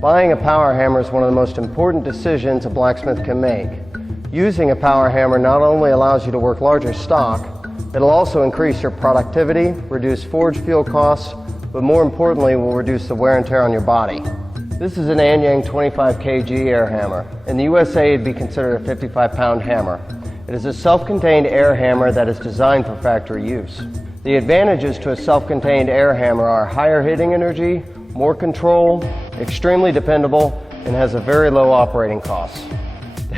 Buying a power hammer is one of the most important decisions a blacksmith can make. Using a power hammer not only allows you to work larger stock, it'll also increase your productivity, reduce forge fuel costs, but more importantly will reduce the wear and tear on your body. This is an Anyang 25 kg air hammer. In the USA it'd be considered a 55-pound hammer. It is a self-contained air hammer that is designed for factory use. The advantages to a self-contained air hammer are higher hitting energy, more control, extremely dependable, and has a very low operating cost.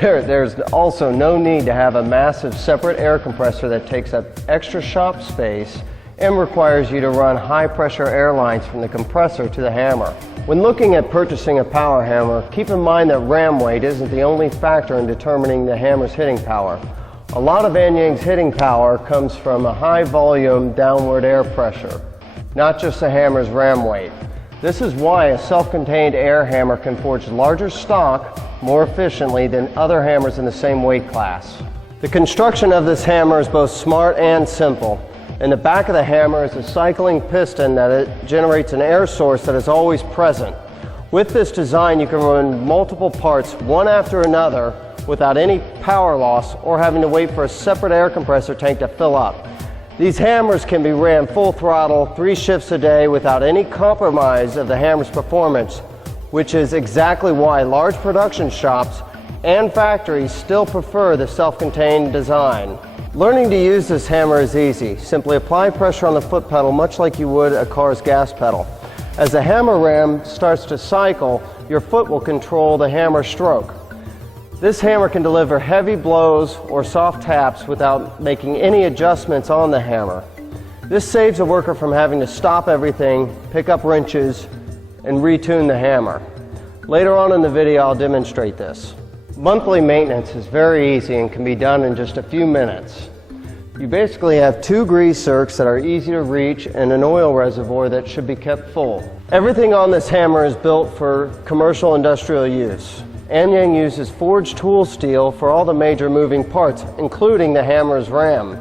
There's also no need to have a massive separate air compressor that takes up extra shop space and requires you to run high pressure air lines from the compressor to the hammer. When looking at purchasing a power hammer, keep in mind that ram weight isn't the only factor in determining the hammer's hitting power. A lot of Anyang's hitting power comes from a high volume downward air pressure, not just the hammer's ram weight. This is why a self-contained air hammer can forge larger stock more efficiently than other hammers in the same weight class. The construction of this hammer is both smart and simple. In the back of the hammer is a cycling piston that generates an air source that is always present. With this design you can run multiple parts one after another without any power loss or having to wait for a separate air compressor tank to fill up. These hammers can be ran full throttle 3 shifts a day without any compromise of the hammer's performance, which is exactly why large production shops and factories still prefer the self-contained design. Learning to use this hammer is easy. Simply apply pressure on the foot pedal much like you would a car's gas pedal. As the hammer ram starts to cycle, your foot will control the hammer stroke. This hammer can deliver heavy blows or soft taps without making any adjustments on the hammer. This saves a worker from having to stop everything, pick up wrenches, and retune the hammer. Later on in the video I'll demonstrate this. Monthly maintenance is very easy and can be done in just a few minutes. You basically have 2 grease zerks that are easy to reach and an oil reservoir that should be kept full. Everything on this hammer is built for commercial industrial use. Anyang uses forged tool steel for all the major moving parts, including the hammer's ram.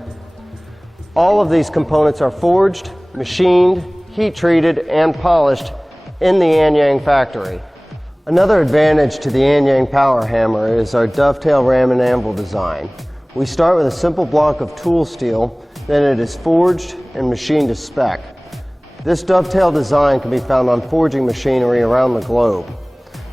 All of these components are forged, machined, heat treated, and polished in the Anyang factory. Another advantage to the Anyang power hammer is our dovetail ram and anvil design. We start with a simple block of tool steel, then it is forged and machined to spec. This dovetail design can be found on forging machinery around the globe.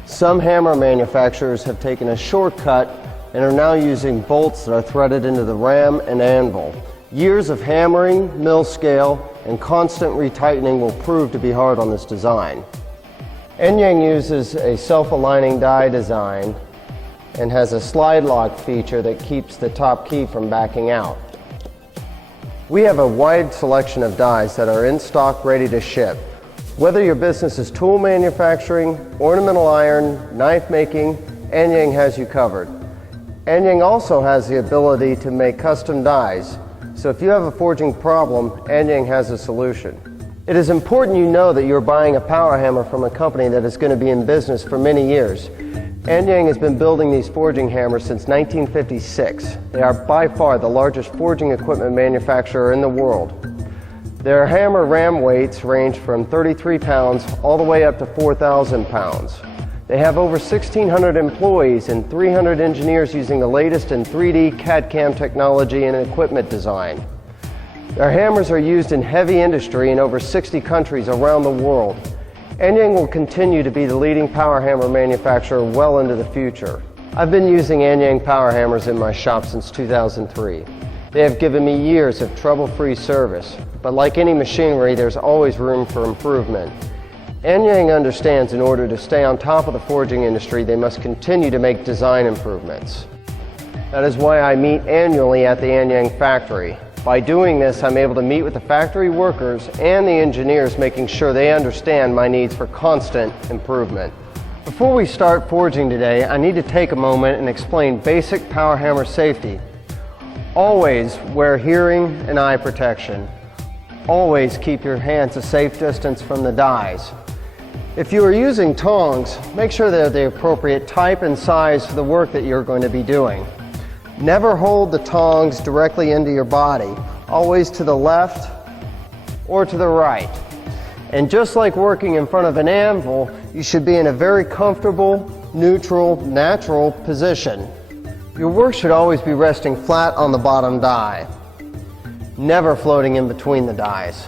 Some hammer manufacturers have taken a shortcut and are now using bolts that are threaded into the ram and anvil. Years of hammering, mill scale, and constant retightening will prove to be hard on this design. Anyang uses a self-aligning die design and has a slide lock feature that keeps the top key from backing out. We have a wide selection of dies that are in stock ready to ship. Whether your business is tool manufacturing, ornamental iron, knife making, Anyang has you covered. Anyang also has the ability to make custom dies, so if you have a forging problem, Anyang has a solution. It is important you know that you're buying a power hammer from a company that is going to be in business for many years. Anyang has been building these forging hammers since 1956. They are by far the largest forging equipment manufacturer in the world. Their hammer ram weights range from 33 pounds all the way up to 4,000 pounds. They have over 1,600 employees and 300 engineers using the latest in 3D CAD/CAM technology and equipment design. Their hammers are used in heavy industry in over 60 countries around the world. Anyang will continue to be the leading power hammer manufacturer well into the future. I've been using Anyang power hammers in my shop since 2003. They have given me years of trouble-free service, but like any machinery, there's always room for improvement. Anyang understands in order to stay on top of the forging industry, they must continue to make design improvements. That is why I meet annually at the Anyang factory. By doing this, I'm able to meet with the factory workers and the engineers, making sure they understand my needs for constant improvement. Before we start forging today, I need to take a moment and explain basic power hammer safety. Always wear hearing and eye protection. Always keep your hands a safe distance from the dies. If you are using tongs, make sure they're the appropriate type and size for the work that you're going to be doing. Never hold the tongs directly into your body, always to the left or to the right. And just like working in front of an anvil, you should be in a very comfortable, neutral, natural position. Your work should always be resting flat on the bottom die, never floating in between the dies.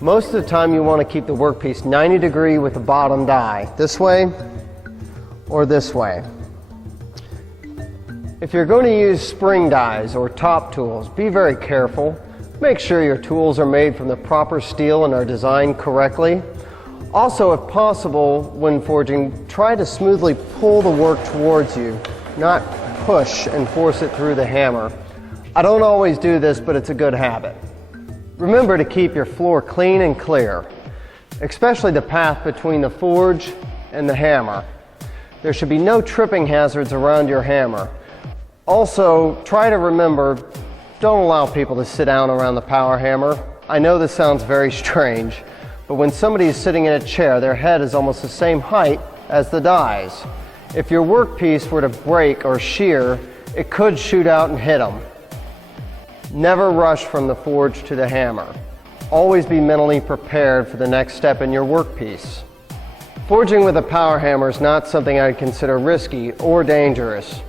Most of the time you want to keep the workpiece 90 degrees with the bottom die, this way or this way. If you're going to use spring dies or top tools, be very careful. Make sure your tools are made from the proper steel and are designed correctly. Also, if possible, when forging, try to smoothly pull the work towards you, not push and force it through the hammer. I don't always do this, but it's a good habit. Remember to keep your floor clean and clear, especially the path between the forge and the hammer. There should be no tripping hazards around your hammer. Also, try to remember, don't allow people to sit down around the power hammer. I know this sounds very strange, but when somebody is sitting in a chair, their head is almost the same height as the dies. If your workpiece were to break or shear, it could shoot out and hit them. Never rush from the forge to the hammer. Always be mentally prepared for the next step in your workpiece. Forging with a power hammer is not something I'd consider risky or dangerous.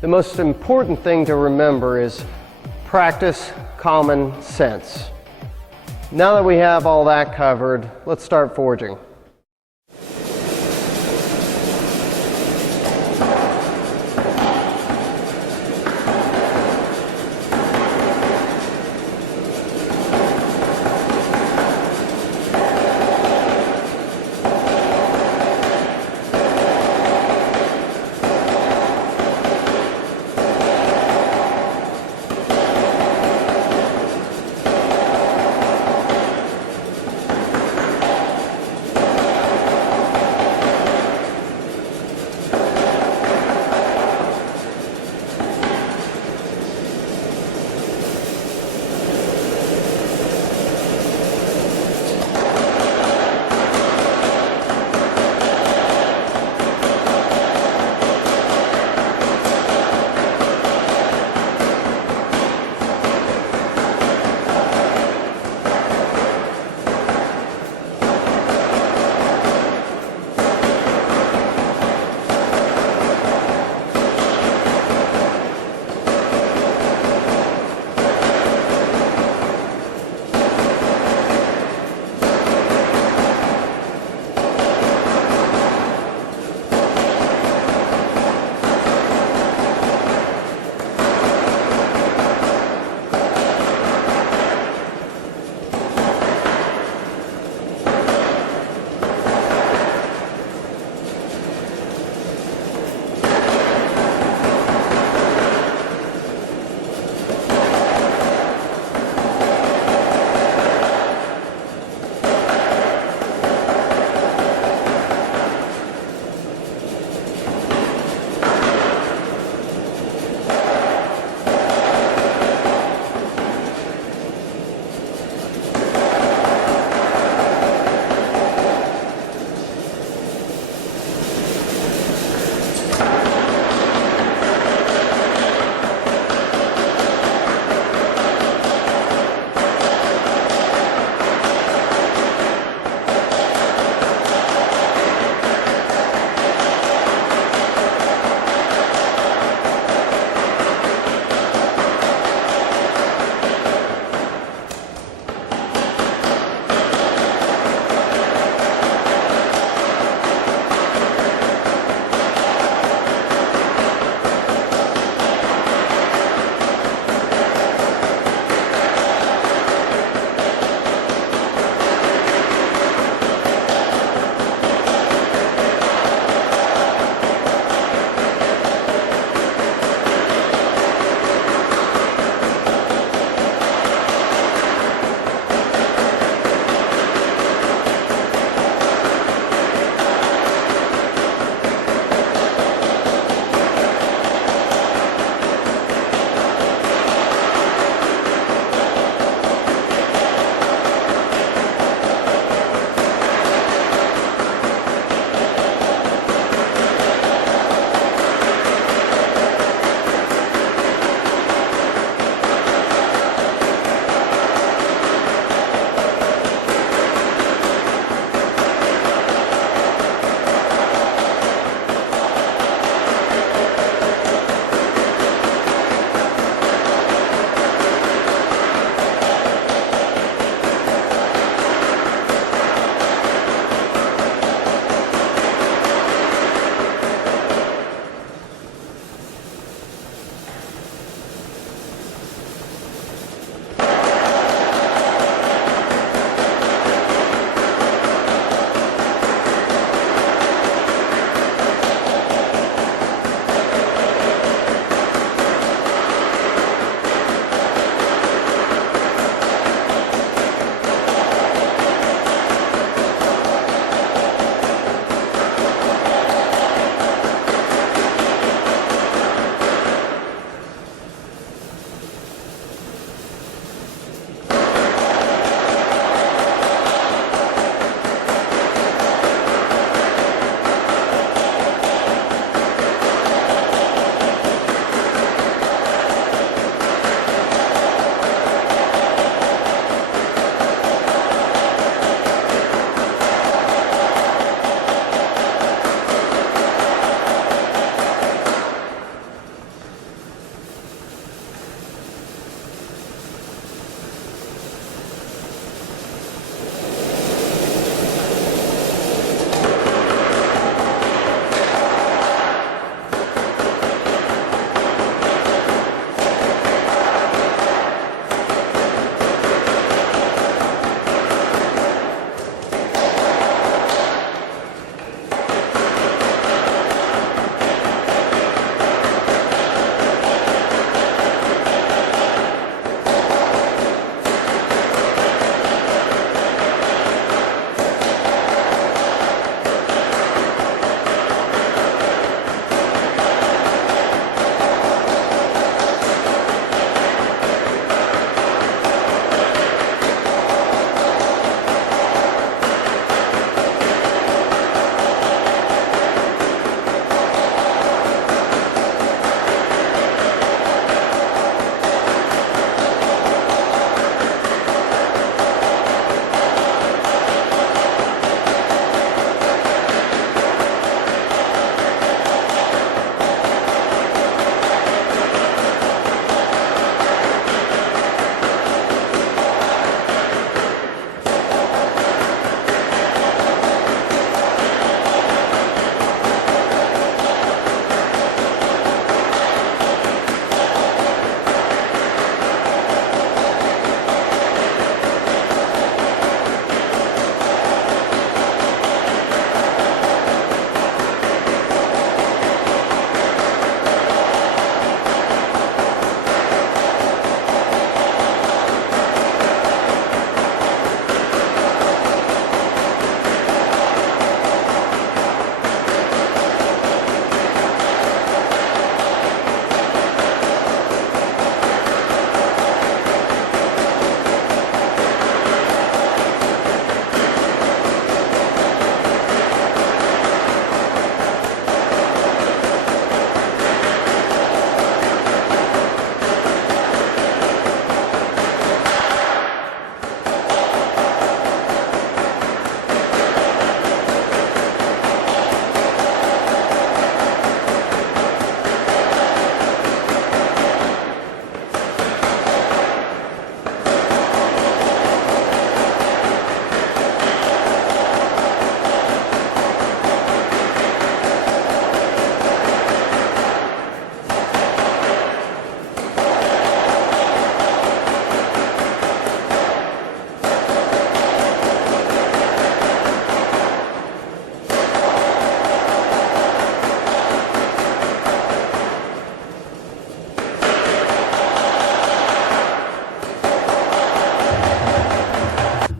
The most important thing to remember is practice common sense. Now that we have all that covered, let's start forging.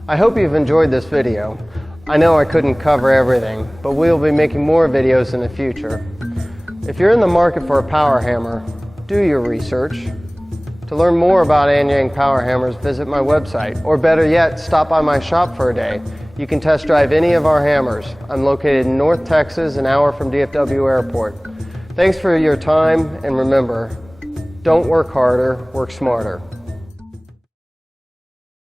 I hope you've enjoyed this video. I know I couldn't cover everything, but we'll be making more videos in the future. If you're in the market for a power hammer, do your research. To learn more about Anyang power hammers, visit my website, or better yet, stop by my shop for a day. You can test drive any of our hammers. I'm located in North Texas, an hour from DFW Airport. Thanks for your time, and remember, don't work harder, work smarter.